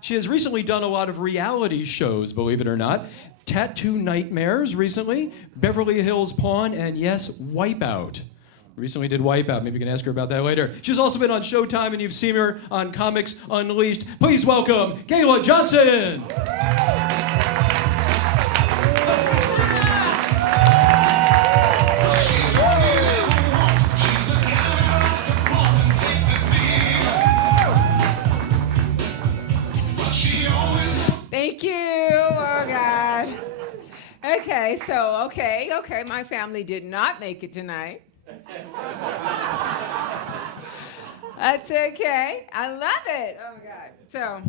She has recently done a lot of reality shows, believe it or not. Tattoo Nightmares recently, Beverly Hills Pawn, and yes, Wipeout. Recently did Wipeout. Maybe you can ask her about that later. She's also been on Showtime, and you've seen her on Comics Unleashed. Please welcome Gayla Johnson. Thank you. Oh, God. Okay, so, okay. My family did not make it tonight. That's okay. I love it. Oh, my God. So,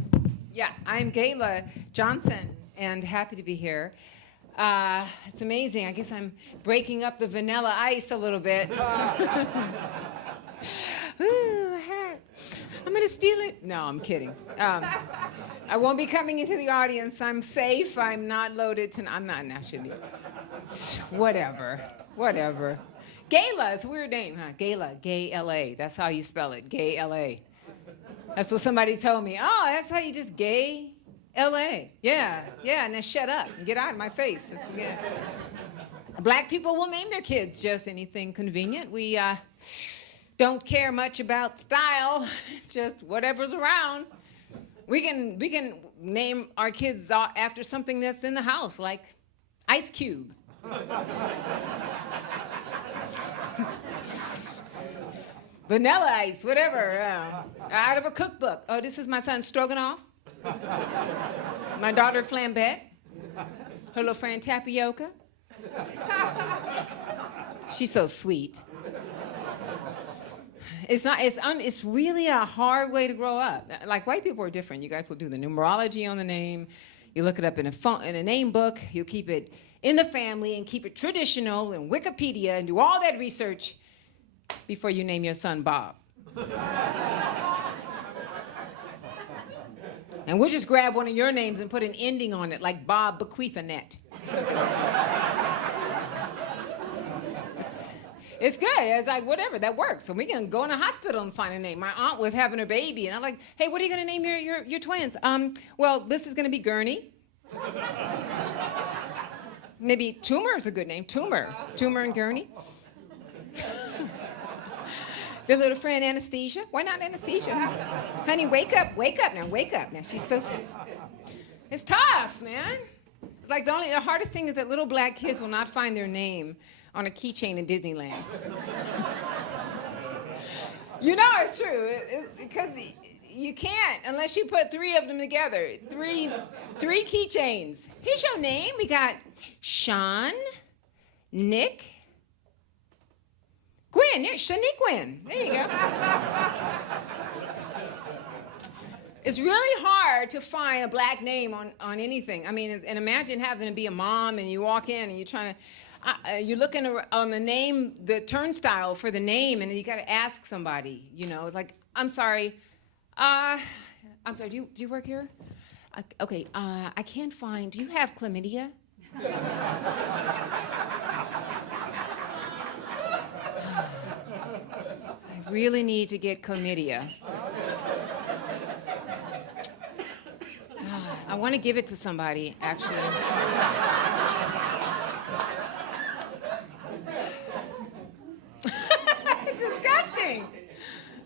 yeah, I'm Gayla Johnson, and happy to be here. It's amazing. I guess I'm breaking up the vanilla ice a little bit. Ooh, I'm going to steal it. No, I'm kidding. I won't be coming into the audience. I'm safe. I'm not loaded. I'm not. No, shouldn't be. Whatever. Gayla is a weird name, huh? Gayla. Gay-L-A. That's how you spell it. Gay-L-A. That's what somebody told me. Oh, that's how you just gay-L-A. Yeah. Now shut up and get out of my face. Yeah. Black people will name their kids just anything convenient. We don't care much about style, just whatever's around. We can name our kids after something that's in the house, like Ice Cube. Vanilla Ice, whatever. Out of a cookbook. Oh, this is my son Stroganoff. My daughter Flambette. Her little friend Tapioca. She's so sweet. It's really a hard way to grow up. Like, white people are different. You guys will do the numerology on the name. You look it up in a name book. You keep it in the family and keep it traditional and Wikipedia and do all that research before you name your son Bob. And we'll just grab one of your names and put an ending on it, like Bob Bequeathanet. Something like that. It's good. It's like, whatever, that works. So we can go in a hospital and find a name. My aunt was having her baby, and I'm like, hey, what are you going to name your twins? Well, this is going to be Gurney. Maybe Tumor is a good name. Tumor and Gurney. Their little friend Anesthesia. Why not Anesthesia? Honey, wake up now. She's so sad. It's tough, man. It's like the hardest thing is that little black kids will not find their name on a keychain in Disneyland. You know it's true, because you can't unless you put three of them together. Three keychains. Here's your name. We got Sean, Nick, Gwen. There's Shaniquin. There you go. It's really hard to find a black name on anything. I mean, and imagine having to be a mom and you walk in and you're trying to, you're looking on the turnstile for the name, and you got to ask somebody, like, I'm sorry, do you work here? Okay, I can't find, do you have chlamydia? I really need to get chlamydia. I want to give it to somebody, actually. It's disgusting.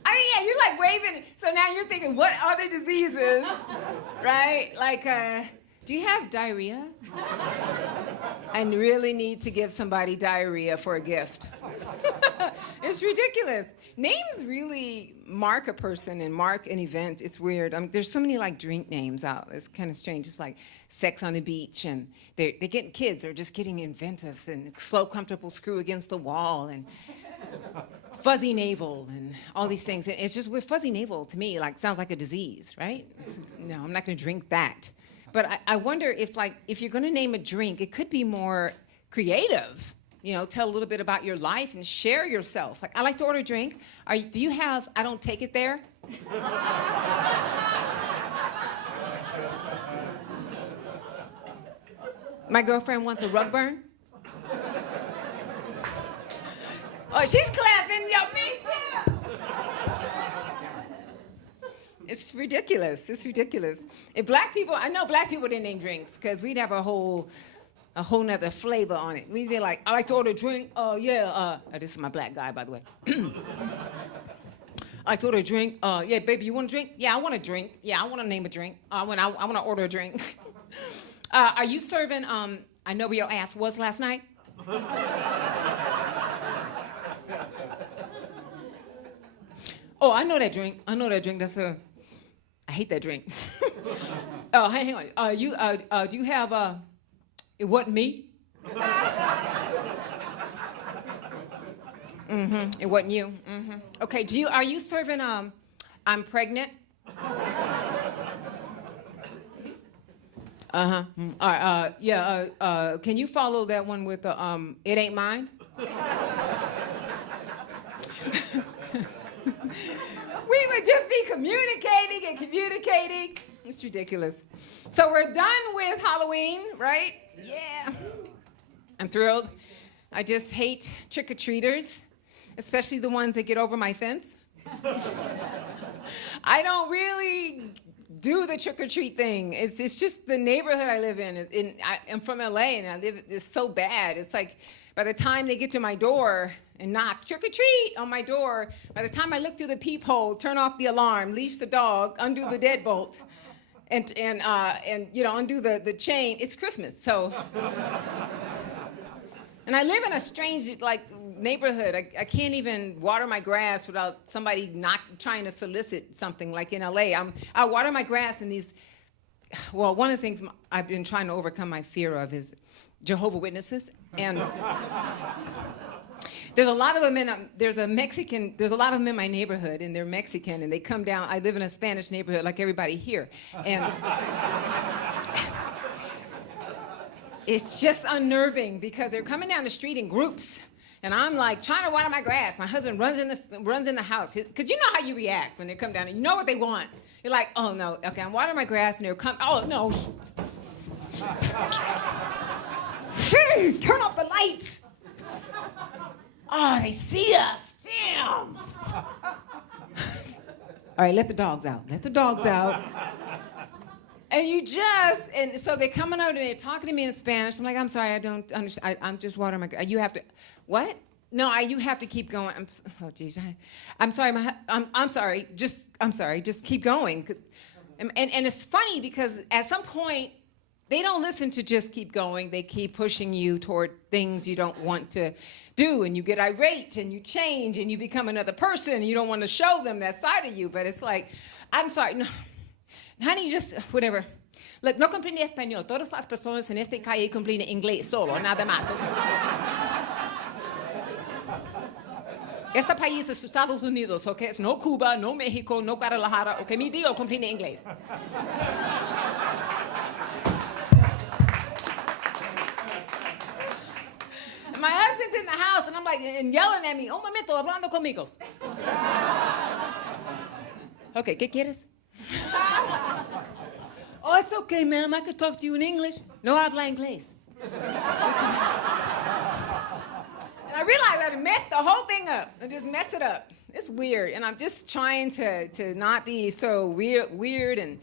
I mean, yeah, you're like waving. So now you're thinking, what other diseases, right? Like, do you have diarrhea? I really need to give somebody diarrhea for a gift. It's ridiculous. Names really mark a person and mark an event. It's weird. There's so many like drink names out. It's kind of strange. It's like Sex on the Beach, and kids are just getting inventive, and Slow Comfortable Screw Against the Wall, and Fuzzy Navel, and all these things. And it's just with Fuzzy Navel, to me, like sounds like a disease, right? No, I'm not going to drink that. But I wonder if you're going to name a drink, it could be more creative. Tell a little bit about your life and share yourself. Like, I like to order a drink. Do you have I Don't Take It There? My girlfriend wants a rug burn. Oh, she's clapping. Yo, me too. It's ridiculous. It's ridiculous. If black people, I know black people didn't name drinks because we'd have a whole nother flavor on it. We'd be like, I like to order a drink. Oh, yeah. This is my black guy, by the way. I like to order a drink. Yeah, baby, you want a drink? Yeah, I want a drink. Yeah, I want to name a drink. I want to order a drink. Are you serving, I know where your ass was last night? Oh, I know that drink. That's I hate that drink. Oh, hang on. Do you have, it wasn't me? Mm-hmm. It wasn't you. Mm-hmm. Okay, are you serving, I'm pregnant? Uh-huh. All right, yeah, can you follow that one with the, it ain't mine? We would just be communicating. It's ridiculous. So we're done with Halloween, right? Yeah. I'm thrilled. I just hate trick-or-treaters, especially the ones that get over my fence. I don't really do the trick-or-treat thing. It's just the neighborhood I live in. I'm from LA, and it's so bad. It's like by the time they get to my door and knock trick-or-treat on my door, by the time I look through the peephole, turn off the alarm, leash the dog, undo the deadbolt, and undo the chain, it's Christmas. So, and I live in a strange neighborhood. I can't even water my grass without somebody trying to solicit something. Like in LA, I water my grass and one of the things I've been trying to overcome my fear of is Jehovah's Witnesses. And there's a lot of them there's a lot of them in my neighborhood, and they're Mexican, and they come down. I live in a Spanish neighborhood like everybody here. And it's just unnerving because they're coming down the street in groups. And I'm like trying to water my grass. My husband runs in the house. Because you know how you react when they come down and you know what they want. You're like, oh no, okay, I'm watering my grass and they're coming, oh no. Gee, turn off the lights. Oh, they see us, damn. All right, let the dogs out. And so they're coming out and they're talking to me in Spanish. I'm like, I'm sorry, I don't understand. I'm just watering my grass. You have to, what? No, you have to keep going. Oh, geez. I'm sorry, I'm sorry, just keep going. And it's funny because at some point, they don't listen to just keep going. They keep pushing you toward things you don't want to do, and you get irate, and you change, and you become another person, and you don't want to show them that side of you. But it's like, I'm sorry, no. Honey, just whatever. Look, no comprende español. Todas las personas en esta calle comprenden inglés solo, nada más. Este país es Estados Unidos, okay? Es no Cuba, no México, no Guadalajara, okay? Mi Dios comprende inglés. My husband's in the house, and I'm like, and yelling at me, un momento, hablando conmigo. Okay, ¿qué quieres? Oh, it's okay, ma'am. I could talk to you in English. No habla inglés. And I realized I messed the whole thing up. I just messed it up. It's weird, and I'm just trying to not be so weird and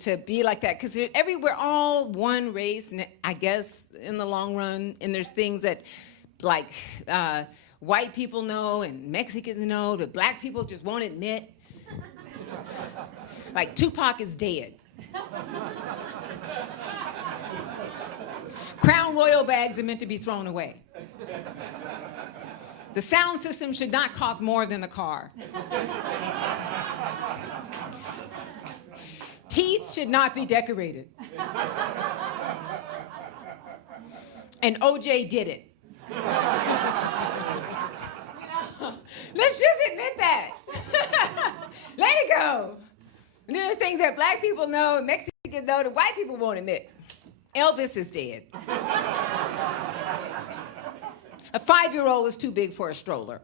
to be like that, because we're all one race, and I guess in the long run, and there's things that like white people know and Mexicans know that black people just won't admit. Like Tupac is dead. Crown Royal bags are meant to be thrown away. The sound system should not cost more than the car. Teeth should not be decorated. And OJ did it. Let's just admit that. Let it go. And then there's things that black people know, and Mexicans know, that white people won't admit. Elvis is dead. A 5-year-old is too big for a stroller.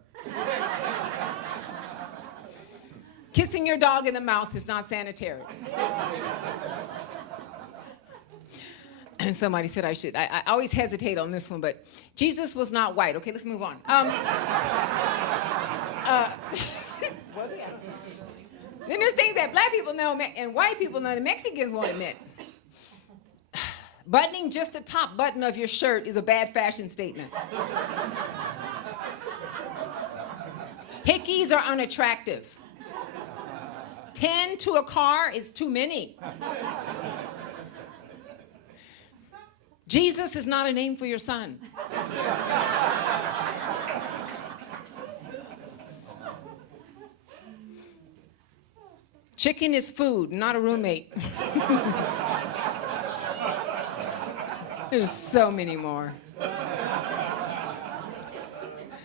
Kissing your dog in the mouth is not sanitary. And somebody said I should. I always hesitate on this one, but Jesus was not white. Okay, let's move on. Was he? Then there's things that black people know and white people know that Mexicans won't admit. Buttoning just the top button of your shirt is a bad fashion statement. Hickeys are unattractive. 10 to a car is too many. Jesus is not a name for your son. Chicken is food, not a roommate. There's so many more.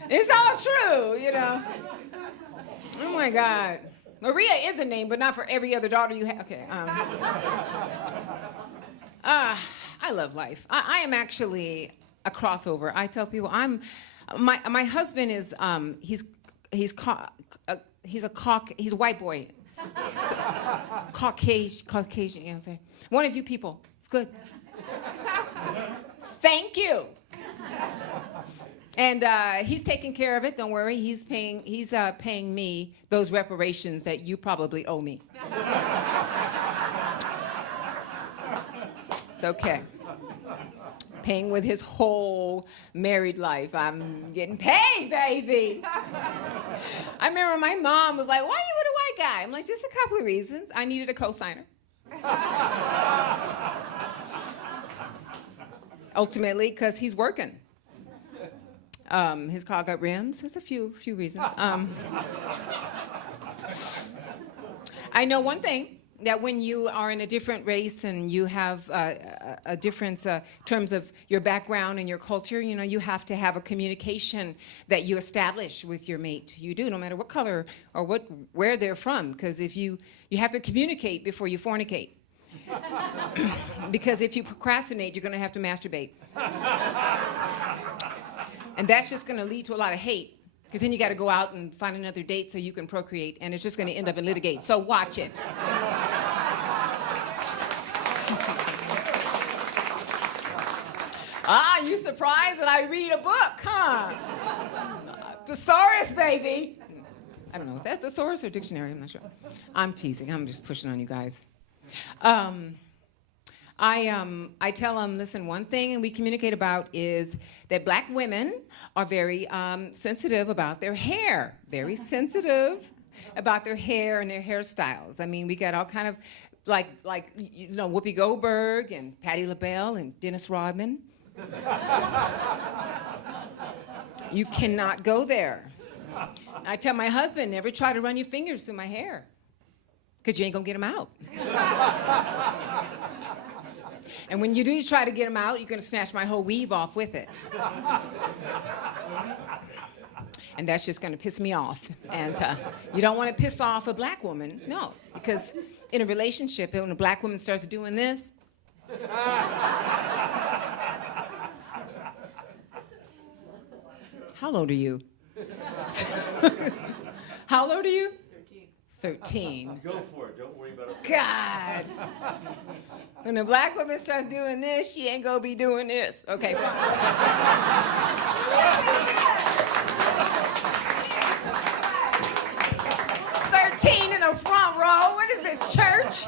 It's all true, you know. Oh my God. Maria is a name, but not for every other daughter you have. Okay. I love life. I am actually a crossover. I tell people my husband is he's a white boy. So, Caucasian answer. One of you people. It's good. Thank you. And he's taking care of it. Don't worry. He's paying me those reparations that you probably owe me. It's okay. Paying with his whole married life. I'm getting paid, baby. I remember my mom was like, "Why are you with a white guy?" I'm like, "Just a couple of reasons. I needed a co-signer." Ultimately, because he's working. His car got rims. There's a few reasons. I know one thing, that when you are in a different race and you have a difference in terms of your background and your culture, you know, you have to have a communication that you establish with your mate. You do, no matter what color or where they're from, because if you have to communicate before you fornicate. Because if you procrastinate, you're going to have to masturbate. And that's just going to lead to a lot of hate, because then you got to go out and find another date so you can procreate, and it's just going to end up in litigate. So watch it. You surprised that I read a book, huh? Thesaurus, baby. I don't know, is that thesaurus or dictionary? I'm not sure. I'm teasing. I'm just pushing on you guys. I tell them, listen, one thing we communicate about is that black women are very sensitive about their hair. Very sensitive about their hair and their hairstyles. I mean, we got all kind of, like you know, Whoopi Goldberg and Patti LaBelle and Dennis Rodman. You cannot go there. I tell my husband, never try to run your fingers through my hair, because you ain't gonna get them out. And when you do try to get them out, you're gonna snatch my whole weave off with it. And that's just gonna piss me off. And you don't wanna piss off a black woman, no, because in a relationship, when a black woman starts doing this, how old are you? How old are you? 13. Go for it. Don't worry about it. God. When a black woman starts doing this, she ain't gonna be doing this. Okay. 13 in the front row. What is this, church?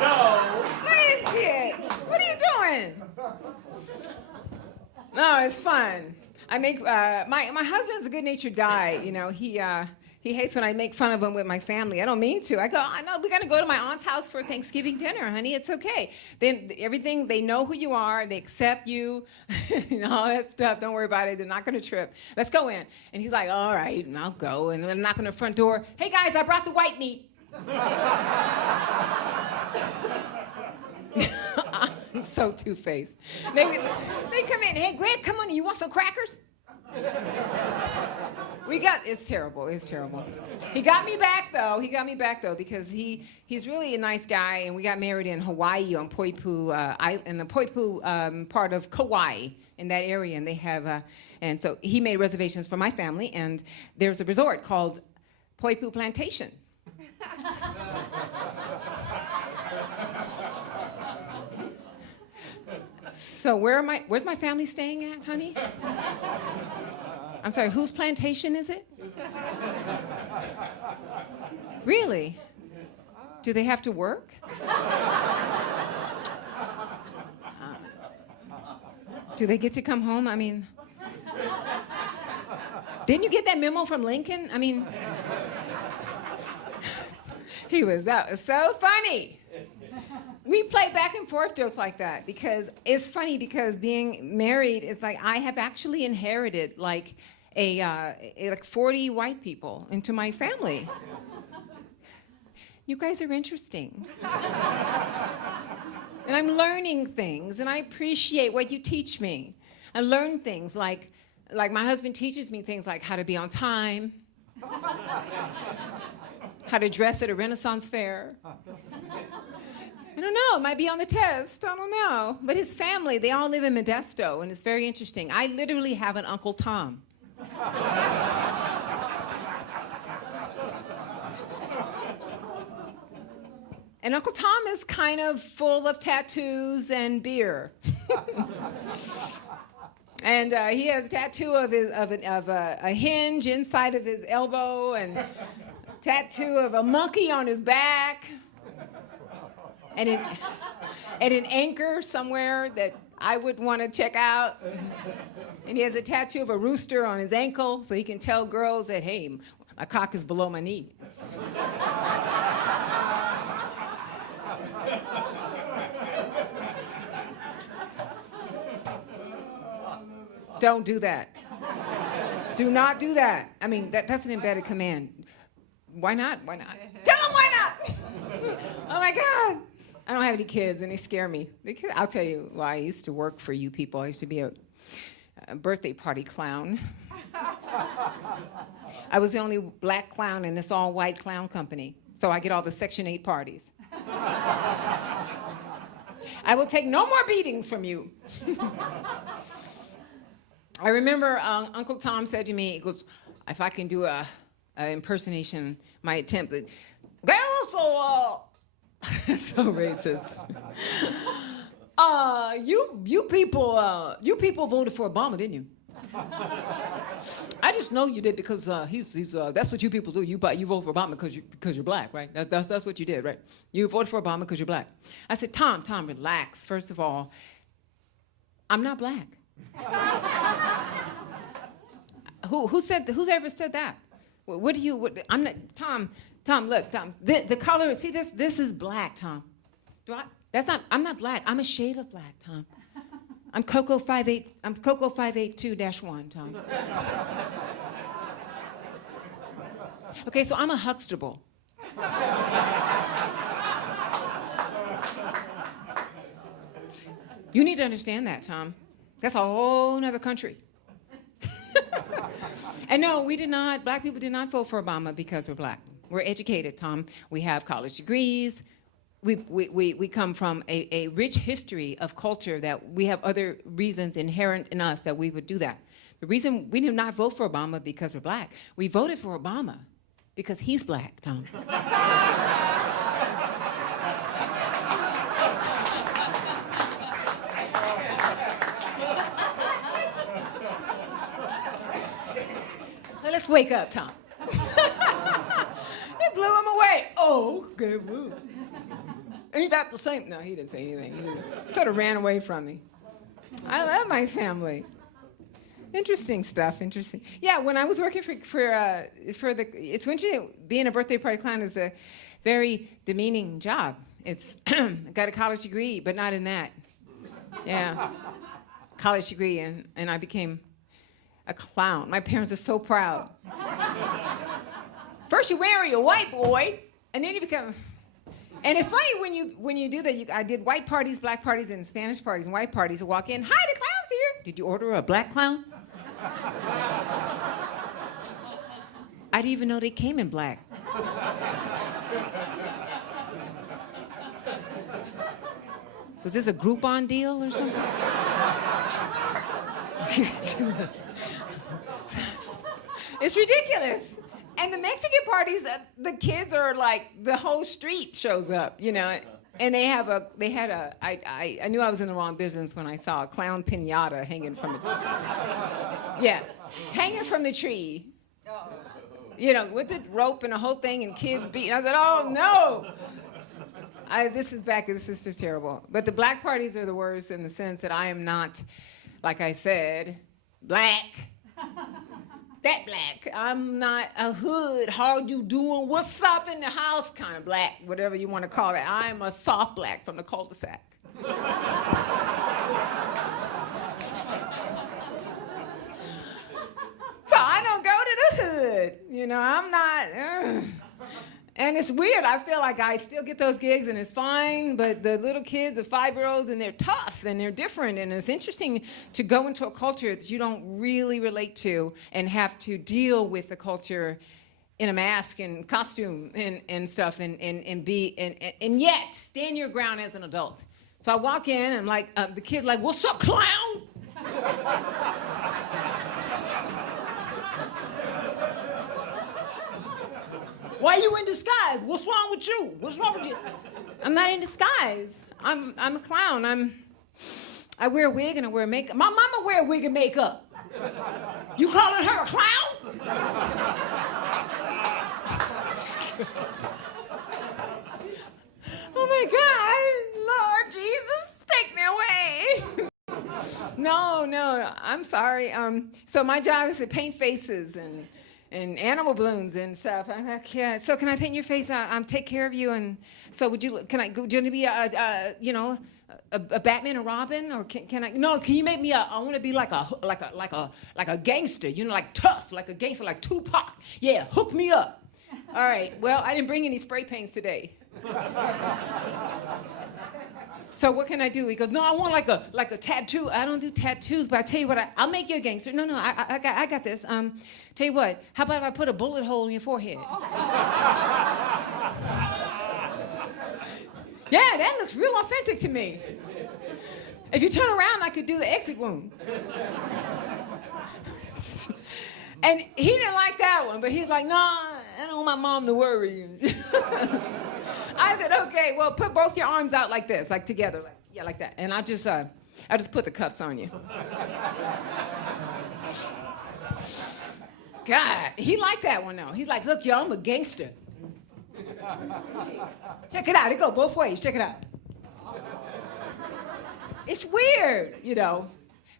No. Wait a kid. What are you doing? No, it's fun. I make my husband's a good-natured guy. You know, he hates when I make fun of him with my family. I don't mean to. I go, I know we're gonna go to my aunt's house for Thanksgiving dinner, honey. It's okay. Then everything, they know who you are. They accept you, and all that stuff. Don't worry about it. They're not gonna trip. Let's go in. And he's like, all right, and I'll go. And then knock on the front door. Hey guys, I brought the white meat. I'm so two-faced. They come in. Hey, Greg, come on. You want some crackers? It's terrible. It's terrible. He got me back though. Because he's really a nice guy, and we got married in Hawaii on Poipu, in the Poipu part of Kauai, in that area, and they have, and so he made reservations for my family, and there's a resort called Poipu Plantation. So where's my family staying at, honey? I'm sorry, whose plantation is it? Really? Do they have to work? Do they get to come home? I mean, didn't you get that memo from Lincoln? I mean, that was so funny. We play back and forth jokes like that because it's funny because being married, it's like I have actually inherited like like 40 white people into my family. You guys are interesting. And I'm learning things, and I appreciate what you teach me. I learn things like my husband teaches me things like how to be on time, how to dress at a Renaissance fair. I don't know, it might be on the test, I don't know. But his family, they all live in Modesto, and it's very interesting. I literally have an Uncle Tom. And Uncle Tom is kind of full of tattoos and beer. And he has a tattoo of a hinge inside of his elbow, and a tattoo of a monkey on his back, and an anchor somewhere that I would want to check out. And he has a tattoo of a rooster on his ankle, so he can tell girls that, hey, my cock is below my knee. Don't do that. Do not do that. I mean, that's an embedded command. Why not? Why not? Tell them why not. Oh my God. I don't have any kids and they scare me. I'll tell you why. I used to work for you people. I used to be a birthday party clown. I was the only black clown in this all-white clown company. So I get all the Section 8 parties. I will take no more beatings from you. I remember Uncle Tom said to me, he goes, if I can do a impersonation, my attempt, Gayla, so racist. You people voted for Obama, didn't you? I just know you did because he's that's what you people do. You vote for Obama because you're black, right? That's what you did, right? You voted for Obama because you're black. I said, Tom, relax. First of all, I'm not black. Who's ever said that? I'm not, Tom, look, Tom, the color, see this is black, Tom. I'm not black, I'm a shade of black, Tom. I'm Coco 582-1, Tom. Okay, so I'm a Huxtable. You need to understand that, Tom. That's a whole nother country. And no, black people did not vote for Obama because we're black. We're educated, Tom. We have college degrees. We come from a rich history of culture that we have other reasons inherent in us that we would do that. The reason we did not vote for Obama because we're black. We voted for Obama because he's black, Tom. Let's wake up, Tom. It blew him away. Oh, okay, woo. Ain't that the same? No, he didn't say anything. He sort of ran away from me. I love my family. Interesting stuff, interesting. Yeah, when I was working for it's when being a birthday party clown is a very demeaning job. It's, I got a college degree, but not in that. Yeah, college degree, and I became a clown. My parents are so proud. First you marry a white boy, and then you become... And it's funny when you do that. I did white parties, black parties, and Spanish parties, and white parties. I walk in, hi, the clown's here. Did you order a black clown? I didn't even know they came in black. Was this a Groupon deal or something? It's ridiculous. And the Mexican parties, the kids are like, the whole street shows up, you know. And I knew I was in the wrong business when I saw a clown piñata hanging from the, hanging from the tree. with the rope and the whole thing and kids beating. I said, oh, no. This is just terrible. But the black parties are the worst in the sense that I am not, like I said, black. That black. I'm not a hood, how you doing, what's up in the house kind of black, whatever you want to call it. I'm a soft black from the cul-de-sac. So I don't go to the hood. I'm not. And it's weird. I feel like I still get those gigs and it's fine, but the little kids, the 5-year-olds, and they're tough and they're different. And it's interesting to go into a culture that you don't really relate to and have to deal with the culture in a mask and costume and stuff and yet stand your ground as an adult. So I walk in and I'm like, the kid's like, what's up, clown? Why are you in disguise? What's wrong with you? What's wrong with you? I'm not in disguise. I'm a clown. I wear a wig and I wear makeup. My mama wear a wig and makeup. You calling her a clown? Oh my God, Lord Jesus, take me away. No, I'm sorry. So my job is to paint faces and animal balloons and stuff. Yeah. So can I paint your face? Take care of you. And so do you want to be a Batman or Robin, or can I? No, can you make me I want to be like a gangster. Like tough, like a gangster, like Tupac. Yeah, hook me up. All right. Well, I didn't bring any spray paints today. So what can I do? He goes, no, I want like a tattoo. I don't do tattoos, but I tell you what, I'll make you a gangster. No, I got this. Tell you what, how about if I put a bullet hole in your forehead? Yeah, that looks real authentic to me. If you turn around, I could do the exit wound. And he didn't like that one, but he's like, no, I don't want my mom to worry. I said, okay, well, put both your arms out like this, like together, like that. And I'll just put the cuffs on you. God, he liked that one though. He's like, look, y'all, I'm a gangster. Check it out. It go both ways. Check it out. It's weird,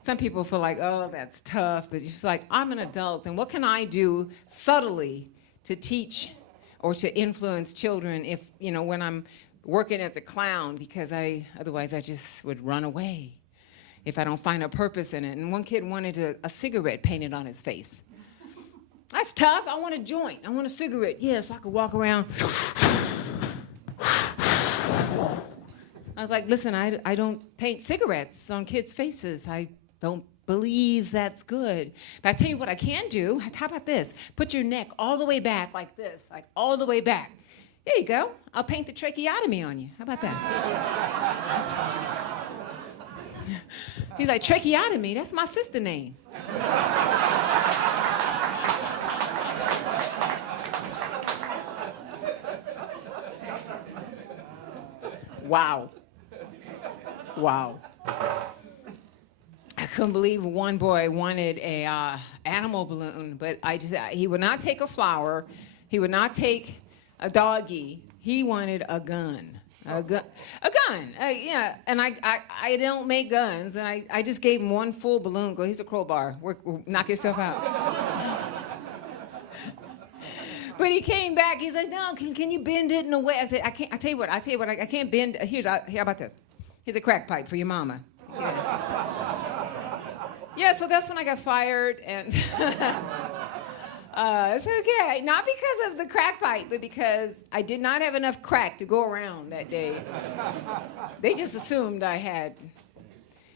Some people feel like, oh, that's tough. But it's like, I'm an adult, and what can I do subtly to teach or to influence children if, when I'm working as a clown, because otherwise I just would run away if I don't find a purpose in it. And one kid wanted a cigarette painted on his face. That's tough. I want a joint. I want a cigarette. Yeah, so I could walk around. I was like, listen, I don't paint cigarettes on kids' faces. I don't believe that's good. But I tell you what I can do. How about this? Put your neck all the way back like this, like all the way back. There you go. I'll paint the tracheotomy on you. How about that? He's like, tracheotomy? That's my sister name. Wow. I couldn't believe one boy wanted a animal balloon, but he would not take a flower. He would not take a doggy. He wanted a gun. A gun. Yeah, and I don't make guns, and I just gave him one full balloon. Go, here's a crowbar. Knock yourself out. But he came back. He's like, no, can you bend it in a way? I said, I can't. I tell you what, I can't bend. Here, how about this? Here's a crack pipe for your mama. Yeah, so that's when I got fired, and it's okay. Not because of the crack pipe, but because I did not have enough crack to go around that day. They just assumed I had.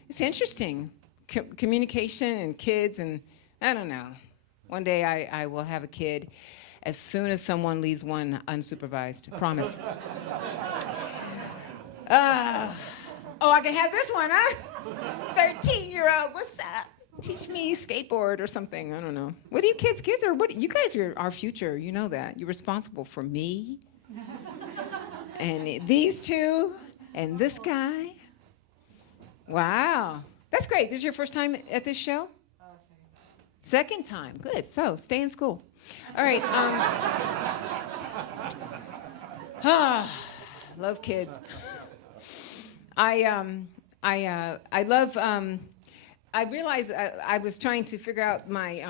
It's interesting. Communication and kids, and I don't know. One day I will have a kid as soon as someone leaves one unsupervised. I promise. I can have this one, huh? 13-year-old, what's up? Teach me skateboard or something. I don't know. What do you kids are, what? You guys are our future. You know that. You're responsible for me and these two and this guy. Wow. That's great. This is your first time at this show? Second time. Good. So stay in school. All right. Love kids. I love. I realized I was trying to figure out my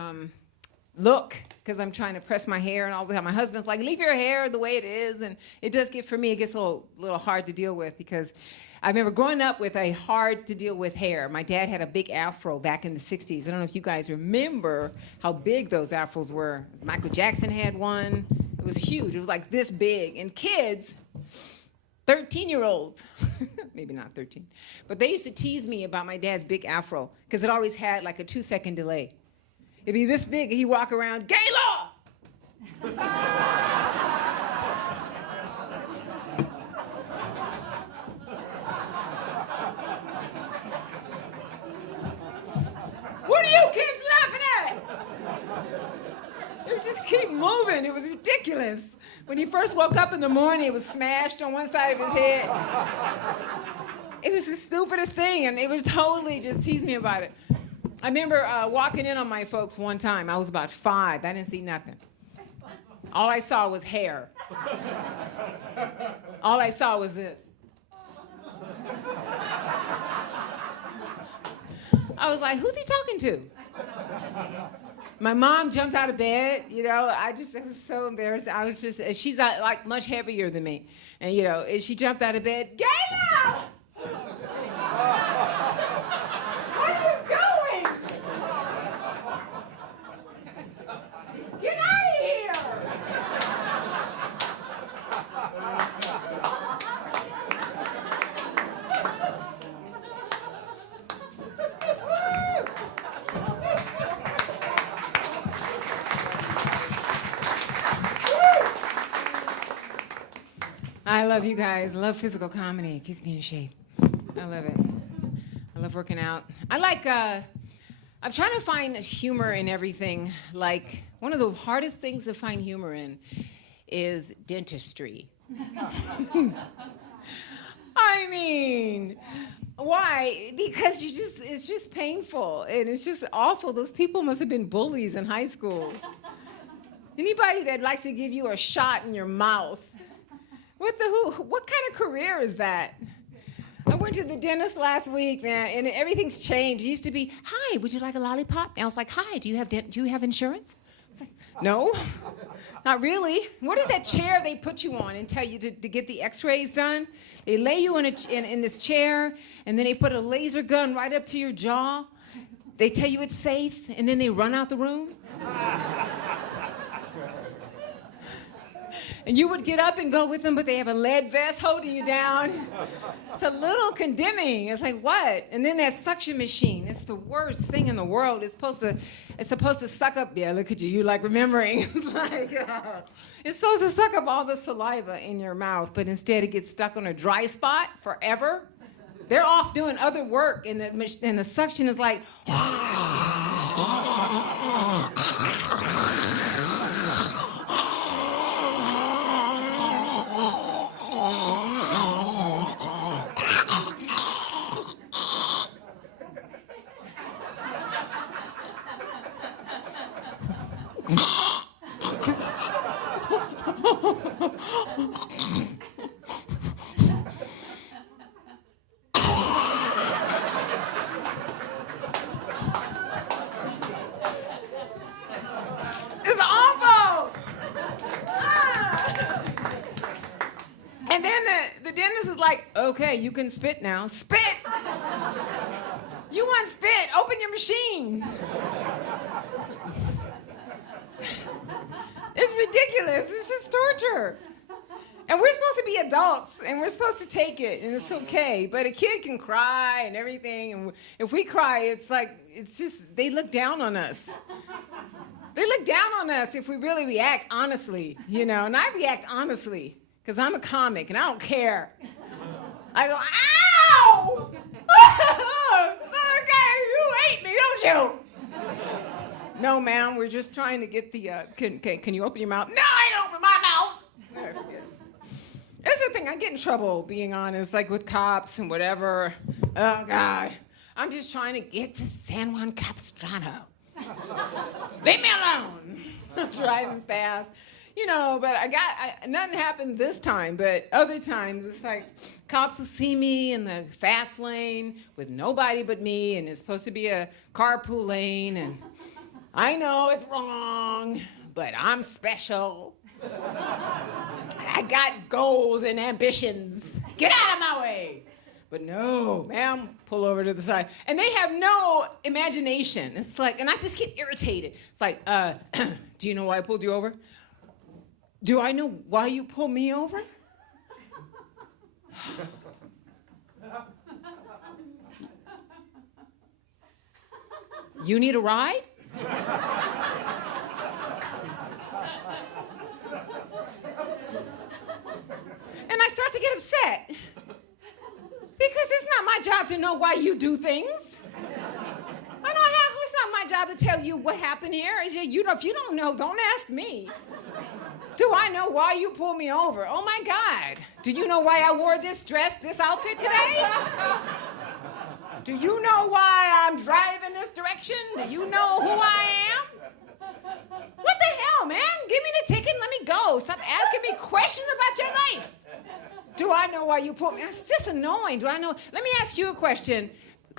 look because I'm trying to press my hair and all the time. My husband's like, leave your hair the way it is, and it does get for me. It gets a little hard to deal with because I remember growing up with a hard to deal with hair. My dad had a big afro back in the 60s. I don't know if you guys remember how big those afros were. Michael Jackson had one. It was huge. It was like this big. And kids, 13-year-olds, maybe not 13, but they used to tease me about my dad's big afro because it always had like a 2-second delay. It'd be this big, and he'd walk around, Gayla! What are you kids laughing at? It would just keep moving. It was ridiculous. When he first woke up in the morning, it was smashed on one side of his head. It was the stupidest thing, and they would totally just tease me about it. I remember walking in on my folks one time. I was about 5. I didn't see nothing. All I saw was hair. All I saw was this. I was like, who's he talking to? My mom jumped out of bed, it was so embarrassed. I was just, she's like much heavier than me. And, and she jumped out of bed, Gayla! Where are you going? Get out of here! I love you guys. I love physical comedy. It keeps me in shape. I love it. I love working out. I'm trying to find humor in everything. Like, one of the hardest things to find humor in is dentistry. I mean, why? Because it's just painful, and it's just awful. Those people must have been bullies in high school. Anybody that likes to give you a shot in your mouth, what kind of career is that? I went to the dentist last week, man, and everything's changed. It used to be, hi, would you like a lollipop? And I was like, hi, do you have insurance? It's like, no, not really. What is that chair they put you on and tell you to get the x-rays done? They lay you in this chair, and then they put a laser gun right up to your jaw. They tell you it's safe, and then they run out the room. And you would get up and go with them, but they have a lead vest holding you down. It's a little condemning. It's like, what? And then that suction machine. It's the worst thing in the world. It's supposed to suck up. Yeah, look at you. You like remembering. It's supposed to suck up all the saliva in your mouth, but instead it gets stuck on a dry spot forever. They're off doing other work, and the suction is like. It's awful. And then the dentist is like, okay, you can spit now. Spit! You want spit? Open your machine. It's ridiculous. It's just torture. And we're supposed to be adults, and we're supposed to take it, and it's okay. But a kid can cry and everything, and if we cry, it's just, they look down on us. They look down on us if we really react honestly, and I react honestly, because I'm a comic, and I don't care. I go, ow! Okay, you hate me, don't you? No, ma'am, we're just trying to get the, can you open your mouth? No, I ain't open my mouth! I forget. That's the thing, I get in trouble, being honest, like with cops and whatever. Oh, God. I'm just trying to get to San Juan Capistrano. Leave me alone. driving fast. You know, but nothing happened this time, but other times it's like cops will see me in the fast lane with nobody but me, and it's supposed to be a carpool lane, and I know it's wrong, but I'm special. I got goals and ambitions. Get out of my way. But no, ma'am, pull over to the side. And they have no imagination. It's like, and I just get irritated. It's like, do you know why I pulled you over? Do I know why you pulled me over? You need a ride? And I start to get upset. Because it's not my job to know why you do things. It's not my job to tell you what happened here. If you don't know, don't ask me. Do I know why you pulled me over? Oh my God. Do you know why I wore this outfit today? Do you know why I'm driving this direction? Do you know who I am? What the hell, man? Give me the ticket and let me go. Stop asking me questions about your life. Do I know why you pulled me? It's just annoying. Do I know? Let me ask you a question,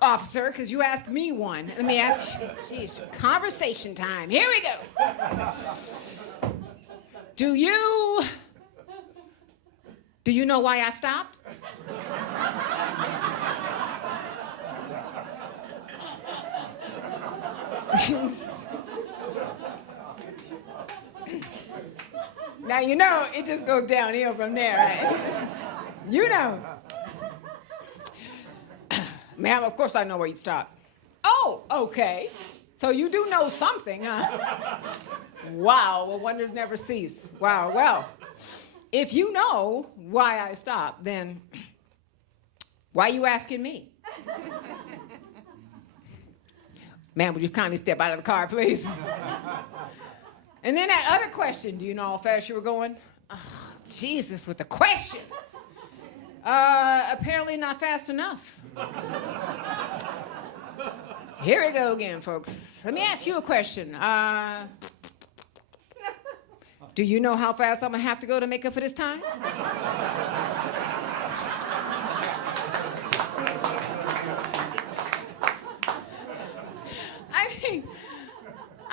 officer, because you asked me one. Let me ask you. Jeez, conversation time. Here we go. Do you know why I stopped? Now you know it just goes downhill from there, right? You know. Ma'am, of course I know where you stopped. Oh, okay. So you do know something, huh? Wow, well, wonders never cease. Wow, well, if you know why I stopped, then why are you asking me? Ma'am, would you kindly step out of the car, please? And then that other question, do you know how fast you were going? Oh, Jesus, with the questions. Apparently not fast enough. Here we go again, folks. Let me ask you a question. Do you know how fast I'm gonna have to go to make up for this time?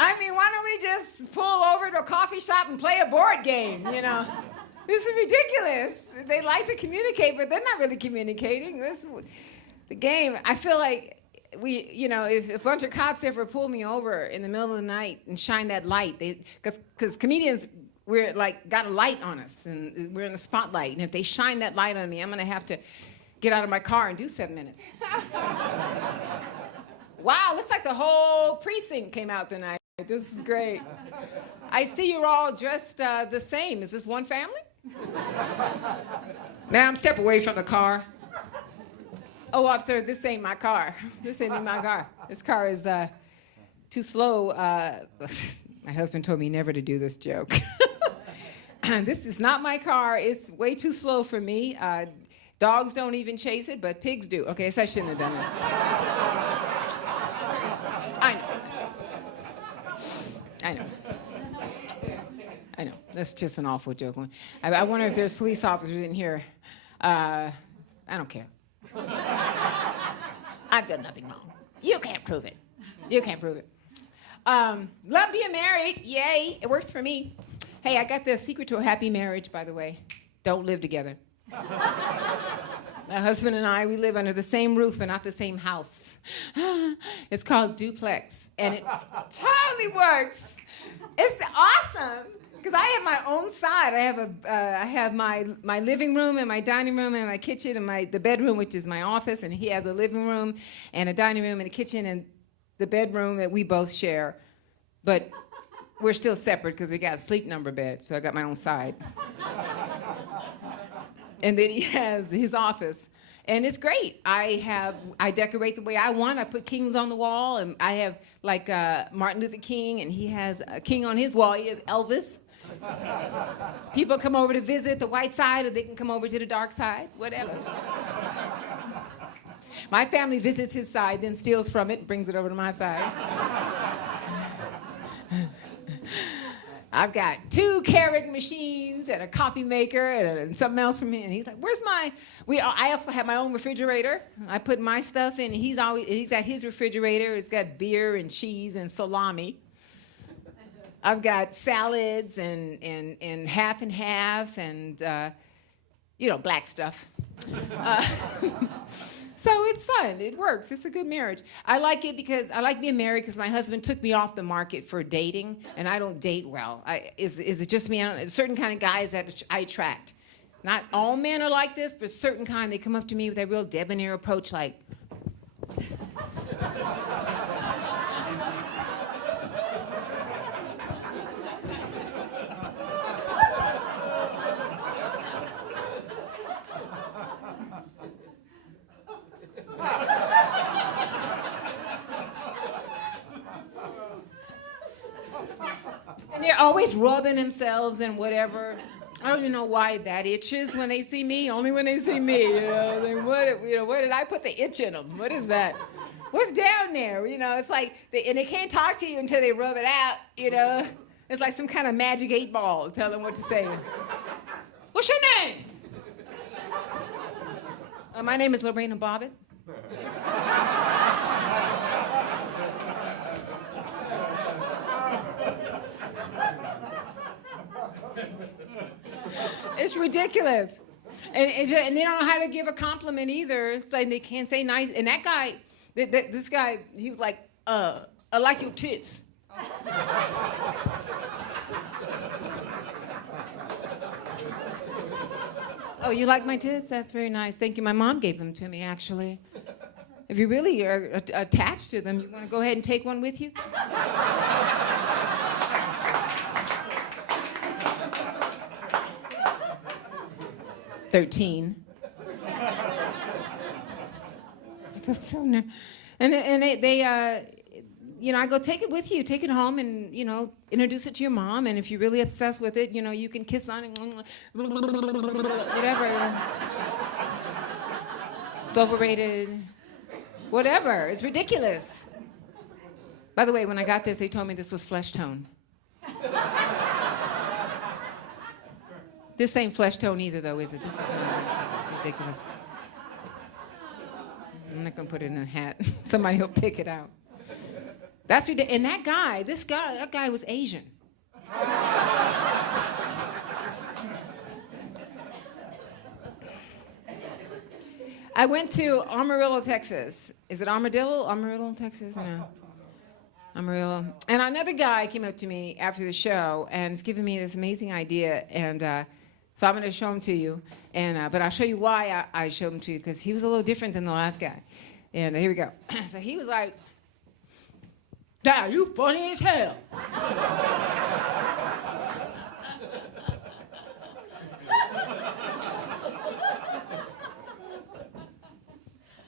I mean, why don't we just pull over to a coffee shop and play a board game, you know? This is ridiculous. They like to communicate, but they're not really communicating. The game, I feel like if a bunch of cops ever pull me over in the middle of the night and shine that light, because comedians, we're like, got a light on us, and we're in the spotlight, and if they shine that light on me, I'm gonna have to get out of my car and do 7 minutes. Wow, looks like the whole precinct came out tonight. This is great. I see you're all dressed the same. Is this one family? Ma'am, step away from the car. Oh, officer, this ain't my car. This ain't my car. This car is too slow. My husband told me never to do this joke. This is not my car. It's way too slow for me. Dogs don't even chase it, but pigs do. Okay, so I shouldn't have done that. I know. That's just an awful joke. I wonder if there's police officers in here. I don't care. I've done nothing wrong. You can't prove it. Love being married. Yay. It works for me. Hey, I got the secret to a happy marriage, by the way. Don't live together. My husband and I, we live under the same roof but not the same house. It's called duplex, and it totally works. It's awesome because I have my own side. I have my living room and my dining room and my kitchen and the bedroom, which is my office, and he has a living room and a dining room and a kitchen and the bedroom that we both share. But we're still separate because we got a sleep number bed, so I got my own side. And then he has his office. And it's great. I decorate the way I want. I put kings on the wall, and I have like Martin Luther King, and he has a king on his wall. He has Elvis. People come over to visit the white side, or they can come over to the dark side, whatever. My family visits his side, then steals from it and brings it over to my side. I've got 2 Keurig machines and a coffee maker and something else for me. And he's like, where's my, I also have my own refrigerator. I put my stuff in, and he's got his refrigerator. It's got beer and cheese and salami. I've got salads and half and half and, black stuff. So it's fun. It works. It's a good marriage. I like it because I like being married because my husband took me off the market for dating, and I don't date well. Is it just me? Certain kind of guys that I attract. Not all men are like this, but certain kind, they come up to me with that real debonair approach like, and they're always rubbing themselves and whatever. I don't even know why that itches when they see me. Only when they see me, What did I put the itch in them? What is that? What's down there? It's like, and they can't talk to you until they rub it out. It's like some kind of magic 8-ball. Tell them what to say. What's your name? My name is Lorena Bobbitt. It's ridiculous. And they don't know how to give a compliment either. It's like they can't say nice. And that guy, this guy, he was like, I like your tits. Oh, you like my tits? That's very nice. Thank you. My mom gave them to me, actually. If you really are attached to them, you want to go ahead and take one with you? 13. I feel so nervous. And they I go, take it with you, take it home, and introduce it to your mom. And if you're really obsessed with it, you can kiss on it, whatever. It's overrated. Whatever. It's ridiculous. By the way, when I got this, they told me this was flesh tone. This ain't flesh tone either, though, is it? This is not. It's ridiculous. I'm not gonna put it in a hat. Somebody will pick it out. That's ridiculous. And that guy was Asian. I went to Amarillo, Texas. Is it Armadillo? Amarillo, Texas? No. Amarillo. And another guy came up to me after the show and is giving me this amazing idea. And so I'm going to show him to you. But I'll show you why I showed him to you, because he was a little different than the last guy. And here we go. So he was like, "Dad, you funny as hell."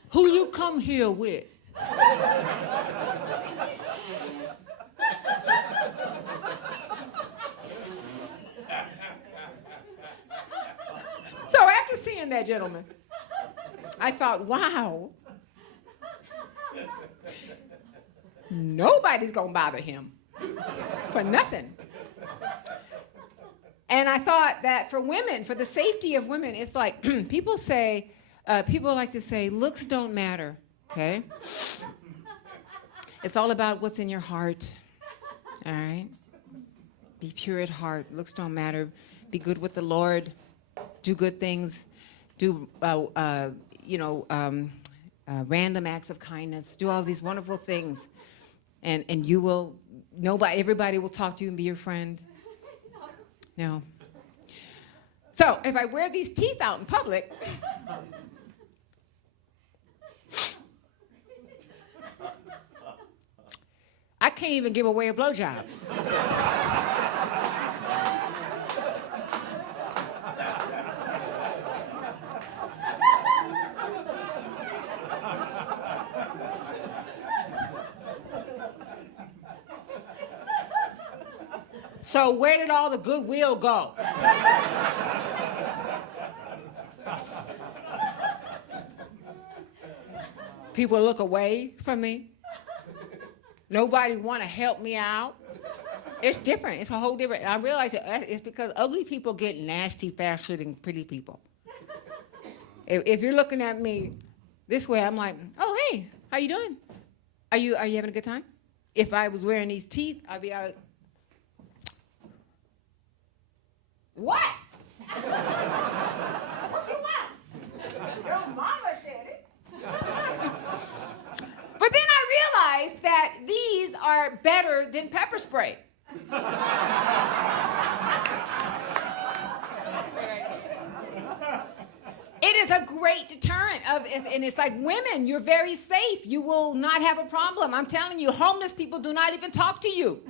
Who you come here with? So after seeing that gentleman, I thought, wow, nobody's gonna bother him for nothing. And I thought that for women, for the safety of women, it's like people like to say, looks don't matter, okay? It's all about what's in your heart, all right? Be pure at heart. Looks don't matter. Be good with the Lord. Do good things. Do, random acts of kindness. Do all these wonderful things. And everybody will talk to you and be your friend. No. So if I wear these teeth out in public, I can't even give away a blowjob. So where did all the goodwill go? People look away from me. Nobody want to help me out. It's different. It's a whole different. I realize it's because ugly people get nasty faster than pretty people. If you're looking at me this way, I'm like, oh, hey, how you doing? Are you having a good time? If I was wearing these teeth, I'd be out. What? What you want? Your mama said it. But then I realized that these are better than pepper spray. It is a great deterrent and it's like women, you're very safe. You will not have a problem. I'm telling you, homeless people do not even talk to you.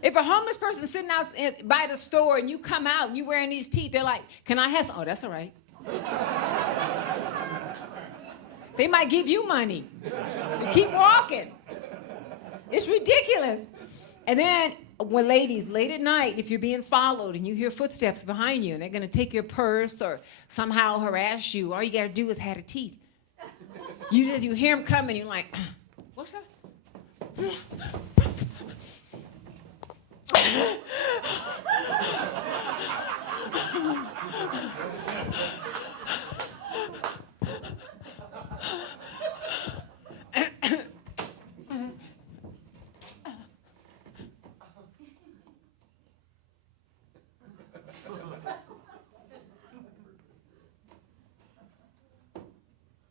If a homeless person's sitting out by the store and you come out and you wearing these teeth, they're like, can I have some? Oh, that's all right. They might give you money. You keep walking. It's ridiculous. And then when ladies, late at night, if you're being followed and you hear footsteps behind you and they're gonna take your purse or somehow harass you, all you gotta do is have the teeth. You hear them coming, you're like, what's that?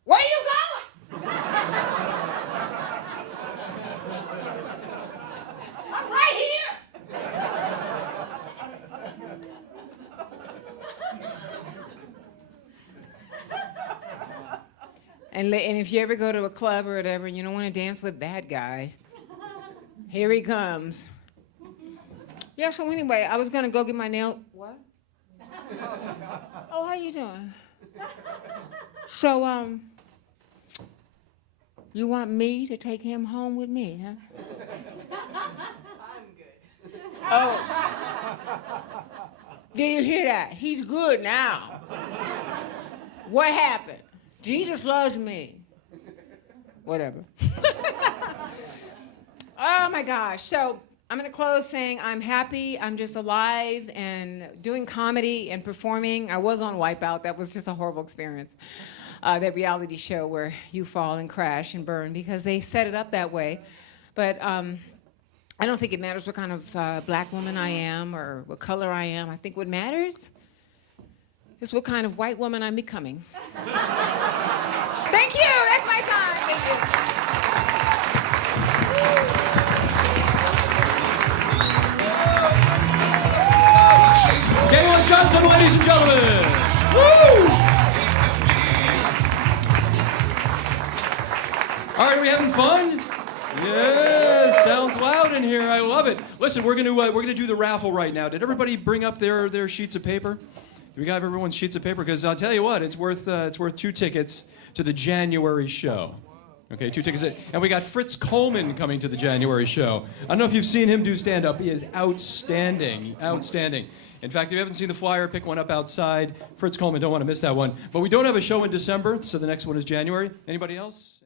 Where you going? I'm right here. And if you ever go to a club or whatever and you don't want to dance with that guy, here he comes. Yeah, so anyway, I was going to go get my nail. What? Oh, how you doing? So, you want me to take him home with me, huh? I'm good. Oh. Did you hear that? He's good now. What happened? Jesus loves me. Whatever. Oh my gosh. So I'm going to close saying I'm happy. I'm just alive and doing comedy and performing. I was on Wipeout. That was just a horrible experience. That reality show where you fall and crash and burn because they set it up that way. But I don't think it matters what kind of black woman I am or what color I am. I think what matters is what kind of white woman I'm becoming. Thank you. That's my time. Thank you. Gayla Johnson, ladies and gentlemen. Woo! All right, we having fun? Yeah, sounds loud in here. I love it. Listen, we're gonna do the raffle right now. Did everybody bring up their sheets of paper? We got everyone's sheets of paper because I'll tell you what, it's worth 2 tickets to the January show. Okay, 2 tickets, and we got Fritz Coleman coming to the January show. I don't know if you've seen him do stand-up. He is outstanding, outstanding. In fact, if you haven't seen the flyer, pick one up outside. Fritz Coleman, don't want to miss that one. But we don't have a show in December, so the next one is January. Anybody else?